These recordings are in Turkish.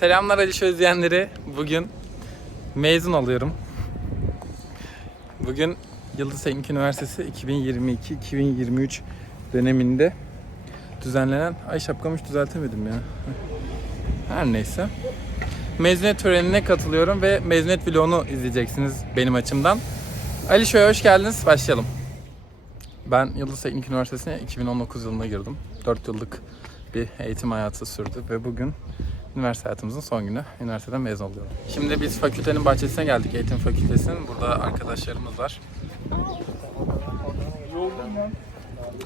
Selamlar Ali Şöz izleyenleri. Bugün mezun oluyorum. Bugün Yıldız Teknik Üniversitesi 2022-2023 döneminde düzenlenen... Ay şapkamı hiç düzeltemedim ya. Her neyse. Mezuniyet törenine katılıyorum ve mezuniyet vlogunu izleyeceksiniz benim açımdan. Ali Şöyle hoş geldiniz. Başlayalım. Ben Yıldız Teknik Üniversitesi'ne 2019 yılında girdim. 4 yıllık bir eğitim hayatı sürdü ve bugün üniversite hayatımızın son günü. Üniversiteden mezun oluyorum. Şimdi biz fakültenin bahçesine geldik, eğitim fakültesinin. Burada arkadaşlarımız var.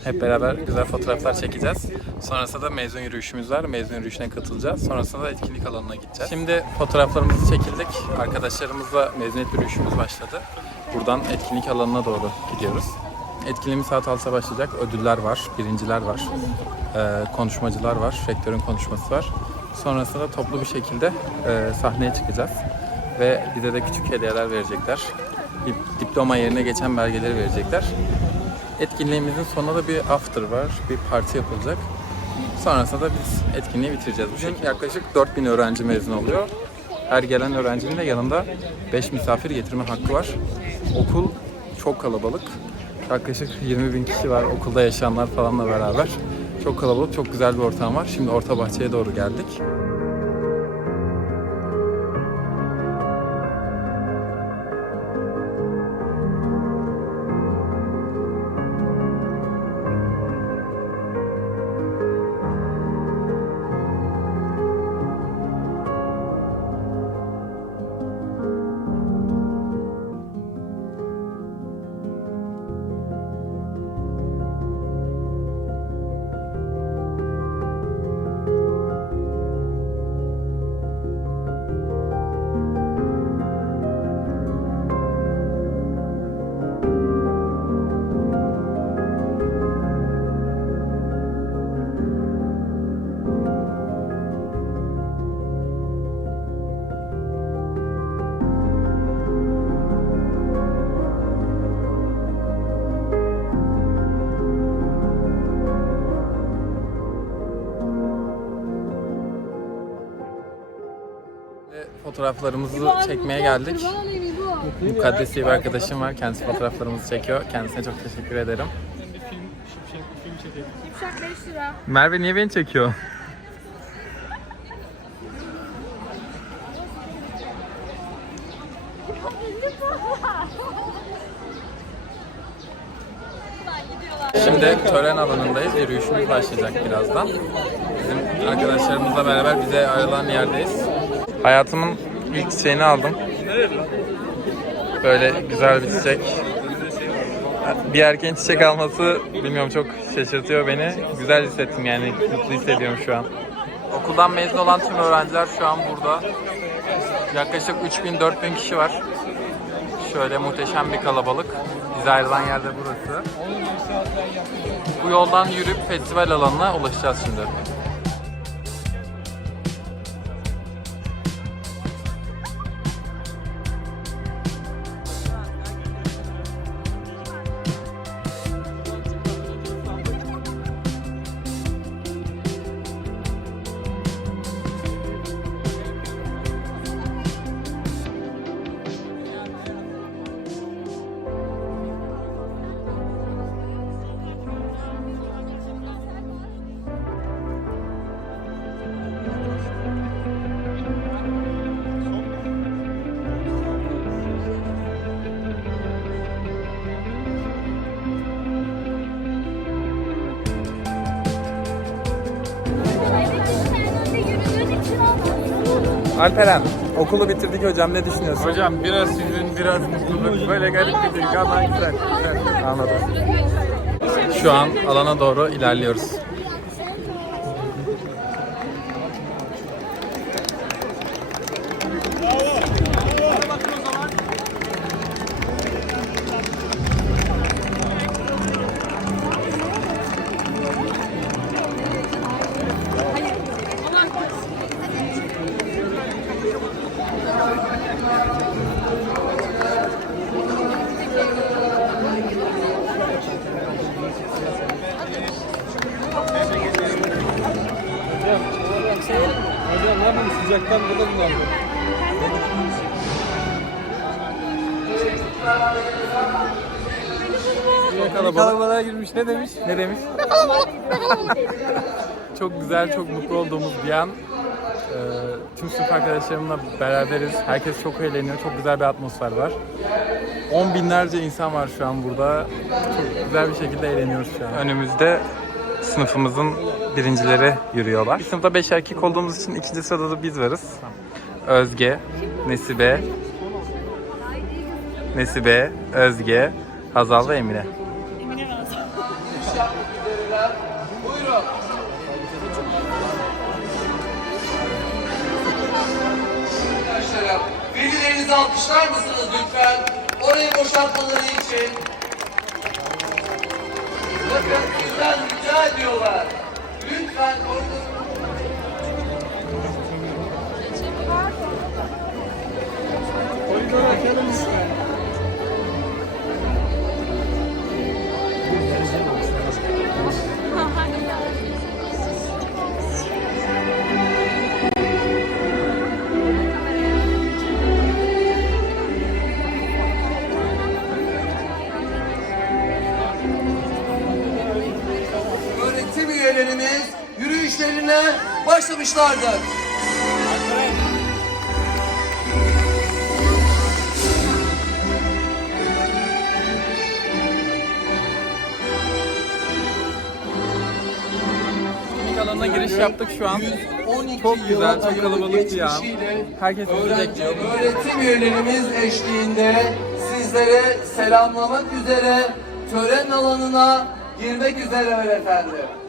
Hep beraber güzel fotoğraflar çekeceğiz. Sonrasında da mezun yürüyüşümüz var. Mezun yürüyüşüne katılacağız. Sonrasında da etkinlik alanına gideceğiz. Şimdi fotoğraflarımızı çekildik. Arkadaşlarımızla mezuniyet yürüyüşümüz başladı. Buradan etkinlik alanına doğru gidiyoruz. Etkinliğimiz saat 6'da başlayacak. Ödüller var, birinciler var, konuşmacılar var, rektörün konuşması var. Sonrasında toplu bir şekilde e, sahneye çıkacağız. Ve bize de küçük hediyeler verecekler. Dip- Diploma yerine geçen belgeleri verecekler. Etkinliğimizin sonunda da bir after var, bir parti yapılacak. Sonrasında da biz etkinliği bitireceğiz. Bugün yaklaşık 4000 öğrenci mezun oluyor. Her gelen öğrencinin de yanında 5 misafir getirme hakkı var. Okul çok kalabalık. Yaklaşık 20 bin kişi var okulda yaşayanlar falanla beraber. Çok kalabalık, çok güzel bir ortam var. Şimdi orta bahçeye doğru geldik. Fotoğraflarımızı çekmeye geldik. Mukaddes bir arkadaşım var. Kendisi fotoğraflarımızı çekiyor. Kendisine çok teşekkür ederim. Şipşak 5 lira. Merve niye beni çekiyor? Şimdi tören alanındayız. Yürüyüşümüz başlayacak birazdan. Bizim arkadaşlarımızla beraber bize ayrılan yerdeyiz. Hayatımın ilk çiçeğini aldım. Böyle güzel bir çiçek. Bir erkeğin çiçek alması bilmiyorum çok şaşırtıyor beni. Güzel hissettim yani mutlu hissediyorum şu an. Okuldan mezun olan tüm öğrenciler şu an burada. Yaklaşık 3000-4000 kişi var. Şöyle muhteşem bir kalabalık. Bize ayrılan yerde burası. Bu yoldan yürüyüp festival alanına ulaşacağız şimdi. Alperen, okulu bitirdik hocam ne düşünüyorsun? Hocam biraz sizin biraz mutluluk böyle garip bir duygu ama güzel. güzel. Anladım. Şu an alana doğru ilerliyoruz. Ne demiş? Ne demiş? çok güzel, çok mutlu olduğumuz bir an. Ee, tüm sınıf arkadaşlarımla beraberiz. Herkes çok eğleniyor. Çok güzel bir atmosfer var. On binlerce insan var şu an burada. Çok güzel bir şekilde eğleniyoruz şu an. Önümüzde sınıfımızın birincileri yürüyorlar. Bir sınıfta beş erkek olduğumuz için ikinci sırada da biz varız. Özge, Nesibe, Nesibe, Özge, Hazal ve Emine. Velilerinizi alkışlar mısınız lütfen? Orayı boşaltmaları için. Bakın sizden rica ediyorlar. Lütfen orada... başlamışlardır. Piknik alanına giriş yaptık şu an. 12 Çok güzel, çok kalabalık bir an. Herkes bizi bekliyor. Öğretim üyelerimiz eşliğinde sizlere selamlamak üzere tören alanına girmek üzere efendim.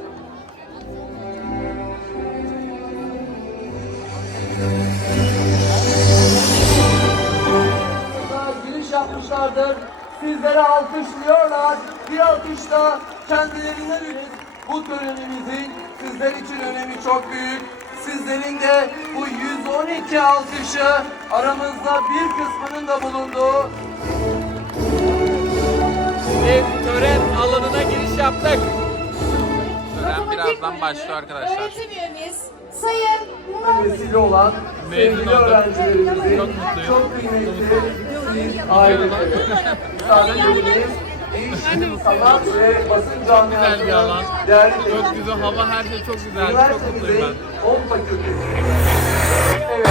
Yapmışlardır. Sizlere alkışlıyorlar. Bir alkışla kendilerine verin. Bu törenimizin sizler için önemi çok büyük. Sizlerin de bu 112 alkışı aramızda bir kısmının da bulunduğu Biz tören alanına giriş yaptık. Tören birazdan başlıyor arkadaşlar. Öğretim üyemiz Sayın Murat vesile olan sevgili öğrencilerimizin Çok çok kıymetli siz aileleri. Müsaadenleriniz iş, sanat ve basın güzel bir alan. değerli Çok güzel, hava her şey çok güzel. Çok mutluyum 10 fakültesi. Evet.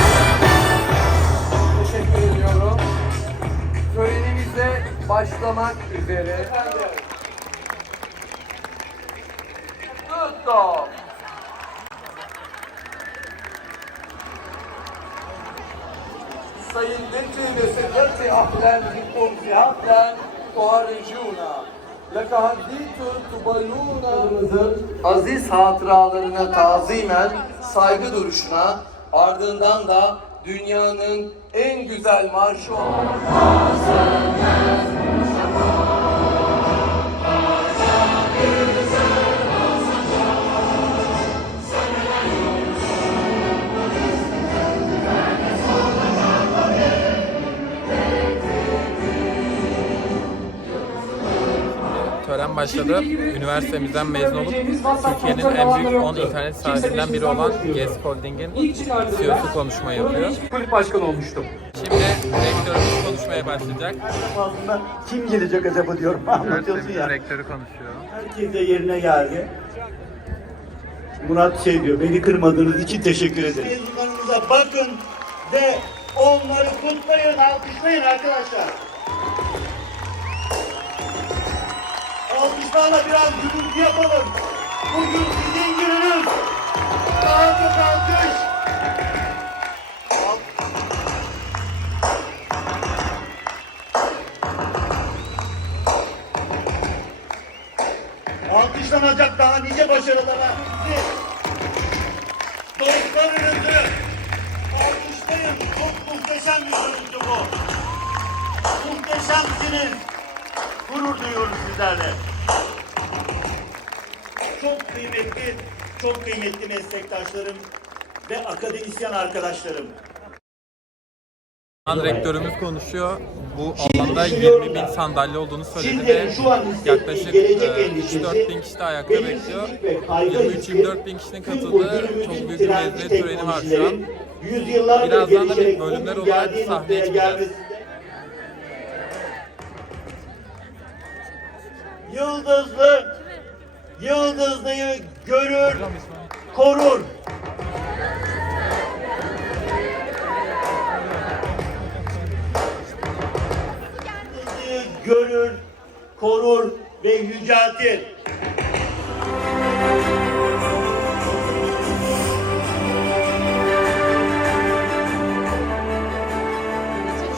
Teşekkür ediyorum. Törenimize başlamak üzere. Tuttum. Sayın Bekri ve Ahlen Zikum Zihatlen Tuharicuna Leke hadditu tubayuna'mızın aziz hatıralarına tazimen saygı duruşuna ardından da dünyanın en güzel marşı olan Başladı. Üniversitemizden mezun olup Türkiye'nin en büyük 10 internet sahibinden biri olan GES Holding'in CEO'su konuşma yapıyor. kulüp başkanı olmuştum. Şimdi rektörümüz konuşmaya başlayacak. Aslında kim gelecek acaba diyorum anlatıyorsun ya. rektörü konuşuyor. Herkes de yerine geldi. Murat şey diyor, beni kırmadığınız için teşekkür ederim. Mezunlarınıza bakın ve onları kutlayın, alkışlayın arkadaşlar. Alkışlarla biraz gürültü yapalım. Bugün sizin gününüz. Daha çok alkış. Al- Alkışlanacak daha nice başarılara sizi dostlarınızı alkışlayın. Çok muhteşem bir görüntü bu. Muhteşemsiniz. Gurur duyuyoruz sizlerle. Kıymetli, çok kıymetli meslektaşlarım ve akademisyen arkadaşlarım. An rektörümüz konuşuyor. Bu alanda düşünüyorum 20 bin da, sandalye olduğunu söyledi ve yaklaşık gelecek e, endişesi, 3-4 bin kişi de ayakta bekliyor. belirsizlik ve kaygı hissi, 23-24 bin kişinin katıldığı çok büyük bir mezuniyet töreni var şu an. Birazdan da bir bölümler olarak sahneye çıkacağız. Yıldızlı, Yıldızlı'yı görür, korur. Yıldızlı'yı görür, korur ve yüceltir.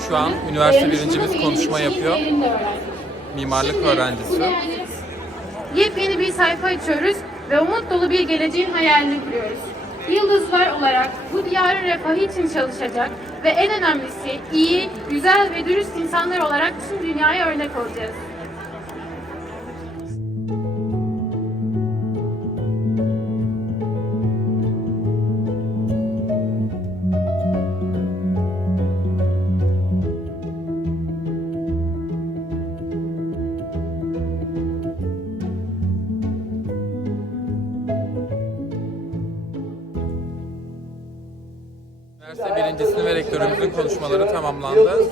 Şu an üniversite birincimiz konuşma yapıyor. Mimarlık öğrencisi. Yepyeni bir sayfa açıyoruz ve umut dolu bir geleceğin hayalini kuruyoruz. Yıldızlar olarak bu diyarın refahı için çalışacak ve en önemlisi iyi, güzel ve dürüst insanlar olarak tüm dünyaya örnek olacağız. Konuşmaları tamamlandı.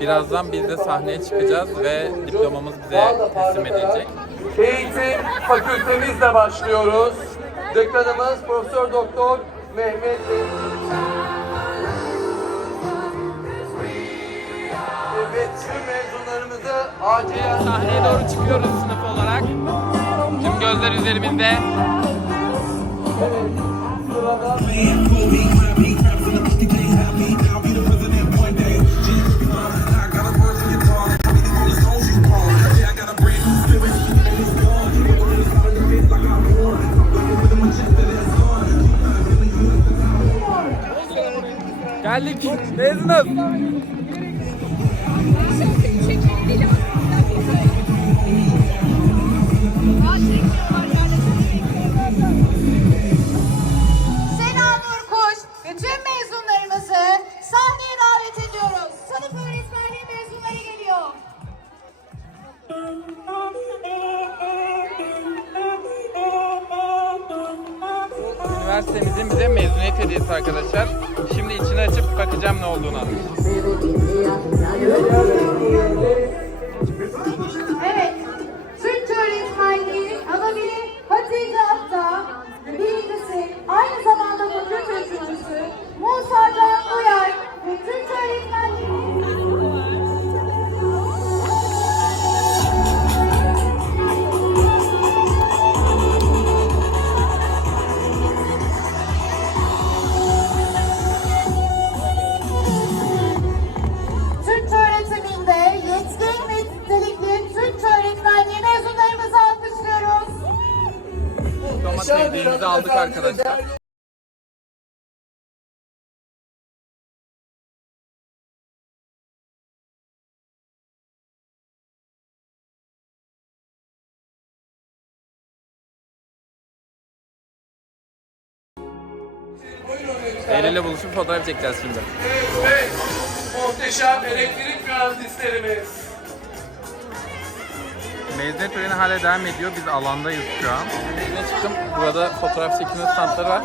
Birazdan biz de sahneye çıkacağız ve diplomamız bize teslim edilecek. Eğitim fakültemizle başlıyoruz. Dekanımız Profesör Doktor Mehmet Evet, tüm mezunlarımızı acilen Sahneye doğru çıkıyoruz sınıf olarak. Tüm gözler üzerimizde. sırada Geldik. Mezunuz. Üniversitemizin bize mezuniyet hediyesi arkadaşlar. Şimdi içini açıp bakacağım ne olduğunu. Aldık arkadaşlar. Eylül'le buluşup fotoğraf çekeceğiz şimdi. Evet, muhteşem elektrik mühendislerimiz. Mezuniyet töreni hala devam ediyor. Biz alandayız şu an. Mezuniyete çıktım. Burada fotoğraf çekimi standları var.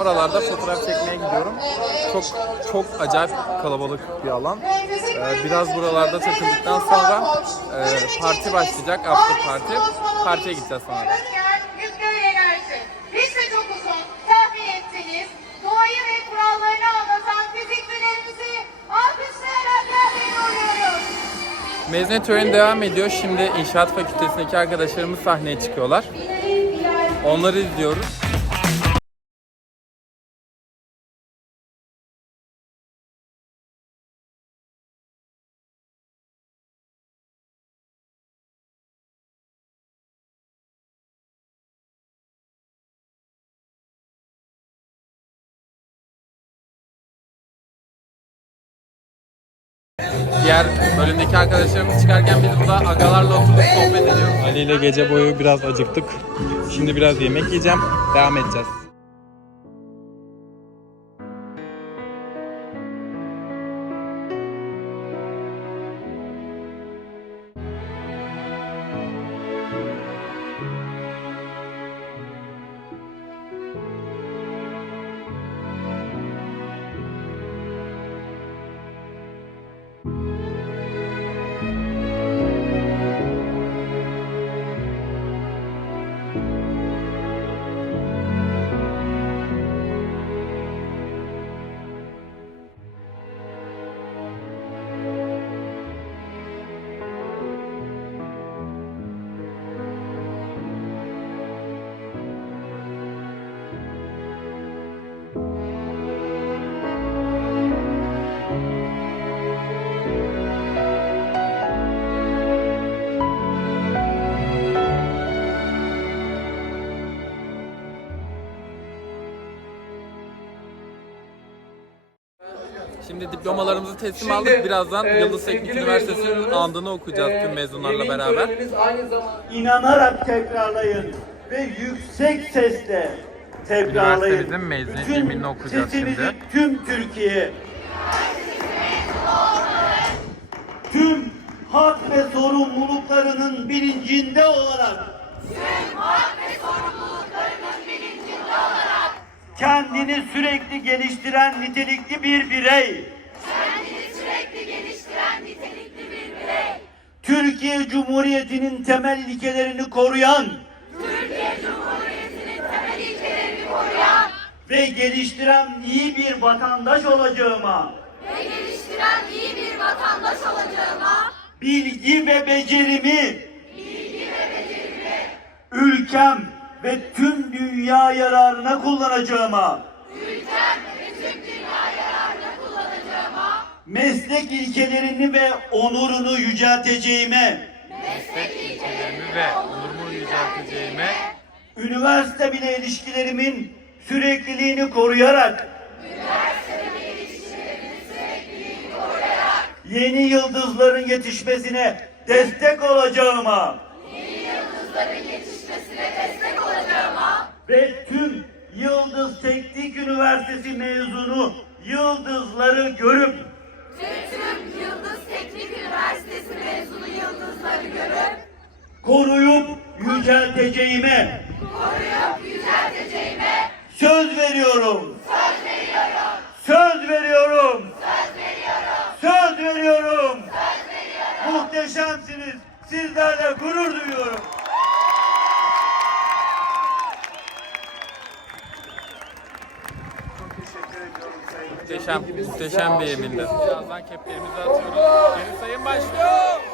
Oralarda fotoğraf çekmeye gidiyorum. Çok çok acayip kalabalık bir alan. Ee, biraz buralarda takıldıktan sonra e, parti başlayacak. After party. Partiye gideceğiz sonra. Mezuniyet töreni devam ediyor. Şimdi İnşaat Fakültesindeki arkadaşlarımız sahneye çıkıyorlar. Onları izliyoruz. Diğer bölümdeki arkadaşlarımız çıkarken biz burada agalarla oturduk sohbet ediyoruz. Ali ile gece boyu biraz acıktık. Şimdi biraz yemek yiyeceğim. Devam edeceğiz. Şimdi diplomalarımızı teslim Şimdi, aldık. Birazdan e, Yıldız Teknik Üniversitesi'nin andını okuyacağız e, tüm mezunlarla beraber. zamanda İnanarak tekrarlayın ve yüksek sesle tekrarlayın. Üniversitemizin yeminini okuyacağız şimdi. Tüm Türkiye tüm hak ve sorumluluklarının bilincinde olarak kendini sürekli geliştiren nitelikli bir birey Türkiye Cumhuriyeti'nin temel ilkelerini koruyan ve geliştiren iyi bir vatandaş olacağıma ve geliştiren iyi bir vatandaş olacağıma bilgi ve becerimi ülkem ve tüm dünya yararına kullanacağıma meslek ilkelerini ve onurunu yücelteceğime İlkelerimi ve onurumu yücelteceğime üniversite bile ilişkilerimin sürekliliğini koruyarak yeni yıldızların yetişmesine destek olacağıma ve tüm Yıldız Teknik Üniversitesi mezunu yıldızları görüp tüm Yıldız Teknik Üniversitesi mezunu yıldızları görüp koruyup yücelteceğime koruyup yücelteceğime söz veriyorum. Söz veriyorum. Söz veriyorum. Söz veriyorum. Muhteşemsiniz. Sizlerle gurur duyuyorum. Muhteşem, muhteşem bir yemindi. Birazdan keplerimizi atıyoruz. Geri sayım başlıyor.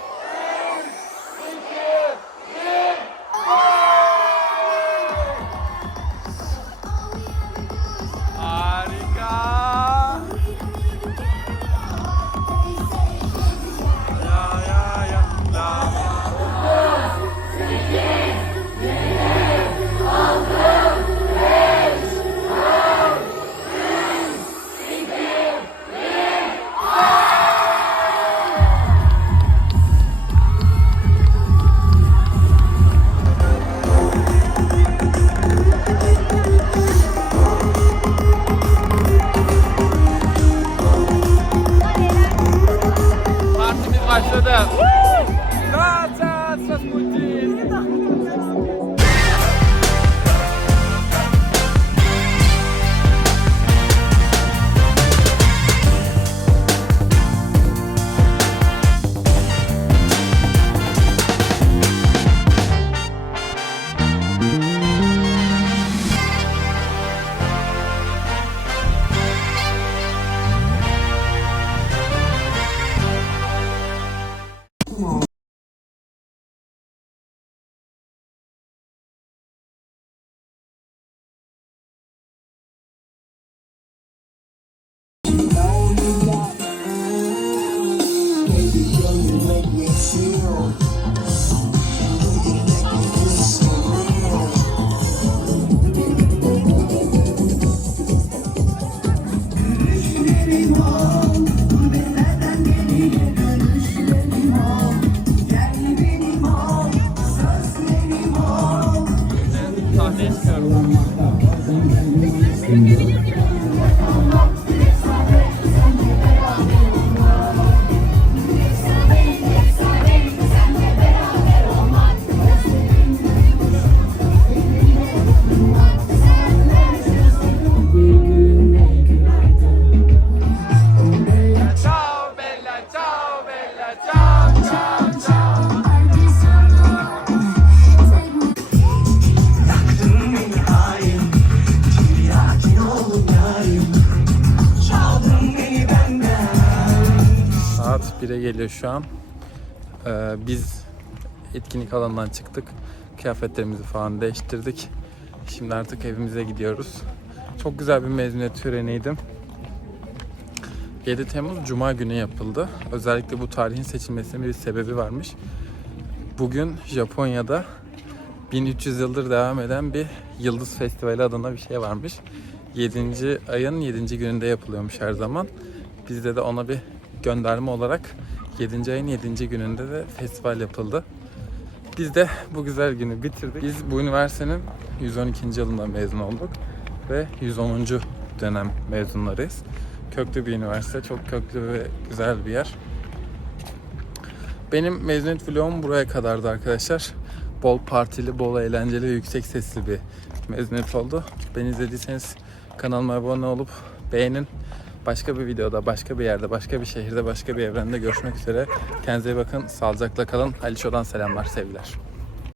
Sahneye şu an. Ee, biz etkinlik alanından çıktık. Kıyafetlerimizi falan değiştirdik. Şimdi artık evimize gidiyoruz. Çok güzel bir mezuniyet töreniydi. 7 Temmuz Cuma günü yapıldı. Özellikle bu tarihin seçilmesinin bir sebebi varmış. Bugün Japonya'da 1300 yıldır devam eden bir Yıldız Festivali adında bir şey varmış. 7. ayın 7. gününde yapılıyormuş her zaman. Bizde de ona bir gönderme olarak 7. ayın 7. gününde de festival yapıldı. Biz de bu güzel günü bitirdik. Biz bu üniversitenin 112. yılında mezun olduk ve 110. dönem mezunlarıyız. Köklü bir üniversite, çok köklü ve güzel bir yer. Benim mezuniyet vlogum buraya kadardı arkadaşlar. Bol partili, bol eğlenceli, yüksek sesli bir mezuniyet oldu. Beni izlediyseniz kanalıma abone olup beğenin. Başka bir videoda, başka bir yerde, başka bir şehirde, başka bir evrende görüşmek üzere. Kendinize iyi bakın, sağlıcakla kalın. Alişo'dan selamlar, sevgiler.